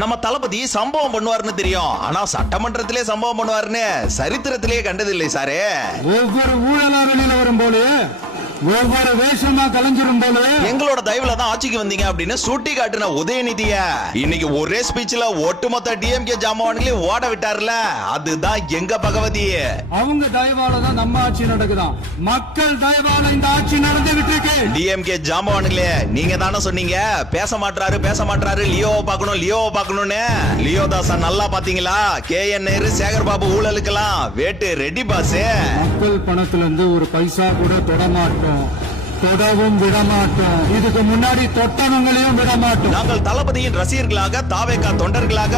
நம்ம தளபதி சம்பவம் பண்ணுவாருன்னு தெரியும், ஆனா சட்டமன்றத்திலே சம்பவம் பண்ணுவாருன்னு சரித்திரத்திலேயே கண்டதில்லை சாரே. ஒவ்வொரு ஊழலா வெளியில வரும் போது, ஒவ்வொரு வேஷமா கலைஞ்சிரும் போது, எங்களோட தயவுல தான் ஆட்சிக்கு வந்தீங்க அப்படின்னு சுட்டி காட்டின உதயநிதிய இன்னைக்கு ஒரே ஸ்பீச்ல ஒட்டுமொத்த டிஎம்கே ஜாமான்களையும் ஓட விட்டார்ல, அதுதான் எங்க பகவதி. அவங்க தயவால தான் நம்ம ஆட்சி நடக்குதான். மக்கள் தயவால இந்த ஆட்சி நடந்துகிட்டு இருக்கு. டிஎம்கே ஜாமான்களே, நீங்க தானே சொன்னீங்க பேச மாட்டாரு லியோவை பார்க்கணும்னு. லியோ தாசா நல்லா பாத்தீங்களா? KN நேரு, சேகர் பாபு ஊழலுக்கெல்லாம் வேட்டு ரெடி பாஸ். மக்கள் பணத்துல இருந்து ஒரு பைசா கூட தொடமாட்டோம், தொடவும் விடமாட்டோம். இதுக்கு முன்னாடி தொட்டவங்களையும் விடமாட்டோம். நாங்கள் தளபதியின் ரசிகர்களாக, தாவேகா தொண்டர்களாக